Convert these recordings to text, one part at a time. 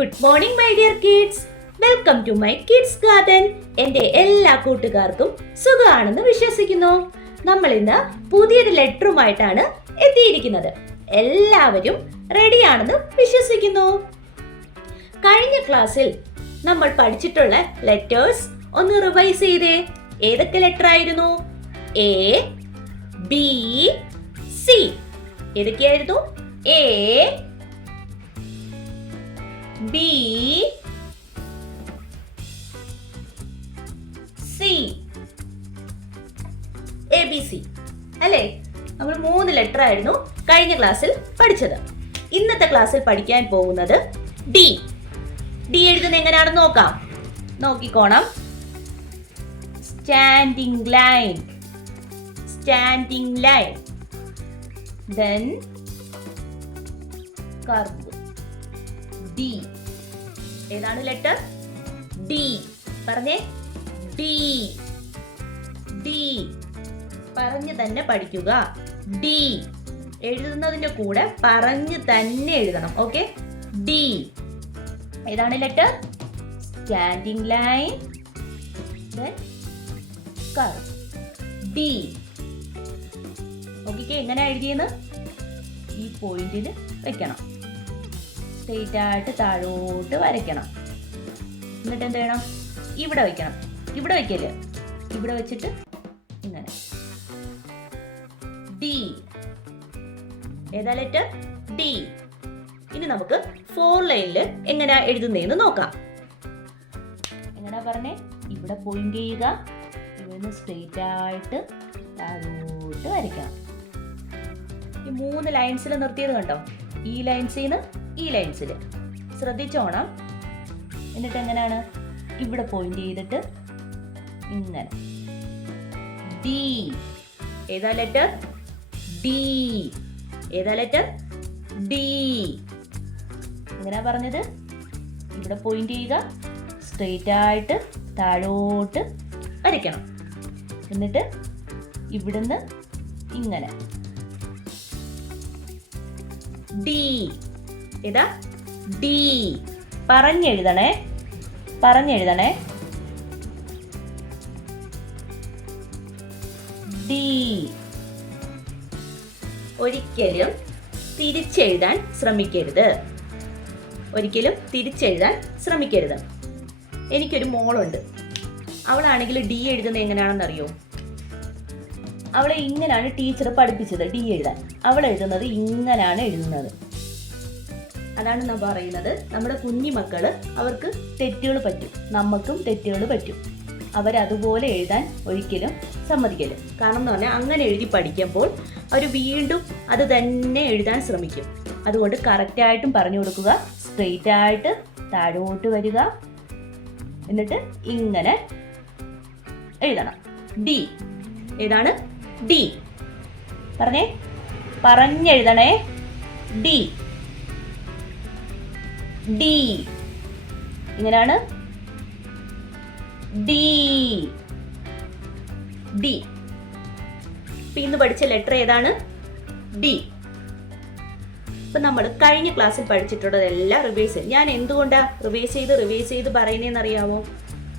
Good morning my dear kids. Welcome to my kids garden. എൻ്റെ എല്ലാ കൂട്ടുകാർക്കും സുഖമാണെന്ന് വിശ്വസിക്കുന്നു. നമ്മൾ ഇന്ന് പുതിയൊരു ലെറ്ററുമായിട്ടാണ് എത്തിയിരിക്കുന്നത്. എല്ലാവരും റെഡിയാണെന്ന് വിശ്വസിക്കുന്നു. കഴിഞ്ഞ ക്ലാസ്സിൽ നമ്മൾ പഠിച്ചിട്ടുള്ള ലെറ്റേഴ്സ് ഒന്ന് റിവൈസ് ചെയ്തേ. ഏതൊക്കെ ലെറ്റർ ആയിരുന്നു? A, B, C. ഏതൊക്കെയായിരുന്നു? A, B, C. A B C അല്ലേ? നമ്മൾ 3 ലെറ്റർ ആയിരുന്നു കഴിഞ്ഞ ക്ലാസ്സിൽ പഠിച്ചത്. ഇന്നത്തെ ക്ലാസ്സിൽ പഠിക്കാൻ പോകുന്നത് ഡി. ഡി എഴുതുന്നത് എങ്ങനെയാണെന്ന് നോക്കാം. നോക്കിക്കോണം. Standing line, standing line, then curve. D. ഏതാണ് ലെറ്റർ? ഡി. പറഞ്ഞേ. ഡി. ഡി പറഞ്ഞു തന്നെ പഠിക്കുക. ഡി എഴുതുന്നതിന്റെ കൂടെ പറഞ്ഞു തന്നെ എഴുതണം. ഓക്കെ? ഡി. ഏതാണ് letter? Standing line, then curve. D. Okay, എങ്ങനെ എഴുതിയെന്ന് ഈ പോയിന്റിൽ വെക്കണം. സ്ട്രെയിറ്റ് ആയിട്ട് താഴോട്ട് വരയ്ക്കണം. എന്നിട്ട് എന്ത് ചെയ്യണം? ഇവിടെ വെക്കണം. ഇവിടെ വെക്കല്ലേ, ഇവിടെ വെച്ചിട്ട് ഇങ്ങനെ. ഡി. ഏതാ ലെറ്റർ? ഡി. ഇനി നമുക്ക് 4 ലൈനിൽ എങ്ങനെയാ എഴുതുന്നതെന്ന് നോക്കാം. എങ്ങനെയാ പറഞ്ഞേ? ഇവിടെ പോയിന്റ് ചെയ്യുക, ഇവിടുന്ന് സ്ട്രെയിറ്റ് ആയിട്ട് താഴോട്ട് വരയ്ക്കണം. ഈ 3 ലൈൻസിൽ നിർത്തിയത് കണ്ടോ? ഈ ലൈൻസിൽ നിന്ന് ഈ ലൈൻസിൽ ശ്രദ്ധിച്ചോണം. എന്നിട്ട് എങ്ങനെയാണ്? ഇവിടെ പോയിന്റ് ചെയ്തിട്ട് ഇങ്ങനെ. ഡി. ഏതാ ലെറ്റർ? ഡി. ഏതാ ലെറ്റർ? ഡി. എങ്ങനെയാ പറഞ്ഞത്? ഇവിടെ പോയിന്റ് ചെയ്യുക, സ്ട്രെയിറ്റ് ആയിട്ട് താഴോട്ട് വരയ്ക്കണം. എന്നിട്ട് ഇവിടുന്ന് ഇങ്ങനെ. ഡി. ഏതാ? ഡി. പറഞ്ഞെഴുതണേ, പറഞ്ഞെഴുതണേ. ഡി. ഒരിക്കലും തിരിച്ചെഴുതാൻ ശ്രമിക്കരുത്. ഒരിക്കലും തിരിച്ചെഴുതാൻ ശ്രമിക്കരുത്. എനിക്കൊരു മോളുണ്ട്. അവളാണെങ്കിൽ ഡി എഴുതുന്നത് എങ്ങനെയാണെന്ന് അറിയോ? അവളെ ഇങ്ങനെയാണ് ടീച്ചർ പഠിപ്പിച്ചത് ഡി എഴുതാൻ. അവൾ എഴുതുന്നത് ഇങ്ങനെയാണ് എഴുതുന്നത്. അതാണ് ഞാൻ പറയുന്നത്, നമ്മുടെ കുഞ്ഞിമക്കള് അവർക്ക് തെറ്റുകൾ പറ്റും, നമുക്കും തെറ്റുകൾ പറ്റും. അവരതുപോലെ എഴുതാൻ ഒരിക്കലും സമ്മതിക്കരുത്. കാരണം എന്ന് പറഞ്ഞാൽ അങ്ങനെ എഴുതി പഠിക്കുമ്പോൾ അവർ വീണ്ടും അത് തന്നെ എഴുതാൻ ശ്രമിക്കും. അതുകൊണ്ട് കറക്റ്റായിട്ടും പറഞ്ഞു കൊടുക്കുക. സ്ട്രെയിറ്റ് ആയിട്ട് താഴോട്ട് വരിക, എന്നിട്ട് ഇങ്ങനെ എഴുതണം. ഡി. ഏതാണ്? ഡി. പറഞ്ഞേ, പറഞ്ഞെഴുതണേ. ഡി. ഡി. ഇങ്ങനെയാണ്. ഡി. ഡി. ഇന്ന് പഠിച്ച ലെറ്റർ ഏതാണ്? ഡി. ഇപ്പൊ നമ്മൾ കഴിഞ്ഞ ക്ലാസ്സിൽ പഠിച്ചിട്ടുള്ളതെല്ലാം റിവൈസ് ചെയ്യും. ഞാൻ എന്തുകൊണ്ടാ റിവൈസ് ചെയ്ത് പറയുന്നതെന്ന് അറിയാമോ?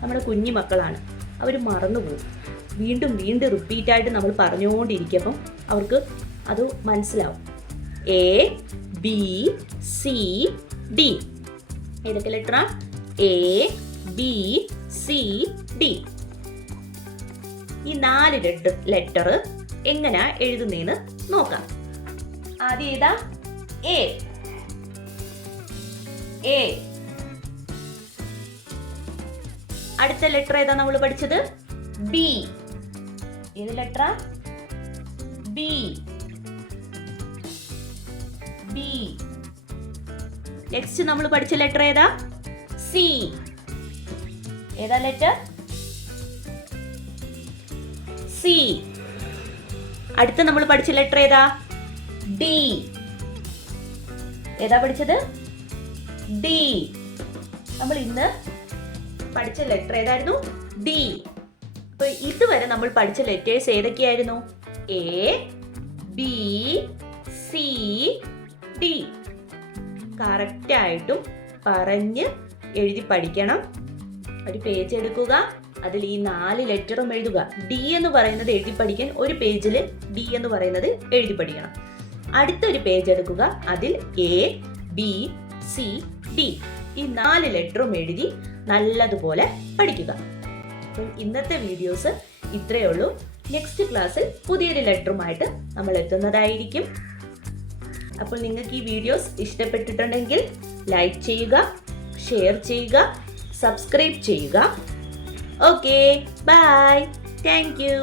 നമ്മുടെ കുഞ്ഞു മക്കളാണ്, അവർ മറന്നുപോകും. വീണ്ടും വീണ്ടും റിപ്പീറ്റായിട്ട് നമ്മൾ പറഞ്ഞുകൊണ്ടിരിക്കുമ്പം അവർക്ക് അത് മനസ്സിലാവും. A, B, C, D. ഏതൊക്കെ ലെറ്ററാ? A, B, C, D. ഈ 4 ലെറ്റർ എങ്ങനെയാ എഴുതുന്നതെന്ന് നോക്കാം. ആദ്യം ഏതാ? എ. എ. അടുത്ത ലെറ്റർ ഏതാ നമ്മൾ പഠിച്ചത്? ബി. ഏത് ലെറ്ററാ? ബി. ബി. നെക്സ്റ്റ് നമ്മൾ പഠിച്ച ലെറ്റർ ഏതാ? സി. ഏതാ ലെറ്റർ? സി. അടുത്ത നമ്മൾ പഠിച്ച ലെറ്റർ ഏതാ? ഡി. ഏതാ പഠിച്ചത്? ഡി. നമ്മൾ ഇന്ന് പഠിച്ച ലെറ്റർ ഏതായിരുന്നു? ഡി. അപ്പൊ ഇതുവരെ നമ്മൾ പഠിച്ച ലെറ്റേഴ്സ് ഏതൊക്കെയായിരുന്നു? A, B, C, D. Correct ആയിട്ടും പറഞ്ഞ് എഴുതി പഠിക്കണം. ഒരു പേജ് എടുക്കുക, അതിൽ ഈ 4 ലെറ്ററും എഴുതുക. ഡി എന്ന് പറയുന്നത് എഴുതി പഠിക്കാൻ ഒരു പേജിൽ ഡി എന്ന് പറയുന്നത് എഴുതി പഠിക്കണം. അടുത്തൊരു പേജ് എടുക്കുക, അതിൽ എ ബി സി ഡി ഈ 4 ലെറ്ററും എഴുതി നല്ലതുപോലെ പഠിക്കുക. അപ്പം ഇന്നത്തെ വീഡിയോസ് ഇത്രയേ ഉള്ളൂ. നെക്സ്റ്റ് ക്ലാസ്സിൽ പുതിയൊരു ലെറ്ററുമായിട്ട് നമ്മൾ എത്തുന്നതായിരിക്കും. അപ്പോൾ നിങ്ങൾക്ക് ഈ വീഡിയോസ് ഇഷ്ടപ്പെട്ടിട്ടുണ്ടെങ്കിൽ ലൈക്ക് ചെയ്യുക, ഷെയർ ചെയ്യുക, സബ്സ്ക്രൈബ് ചെയ്യുക. Okay, bye, thank U.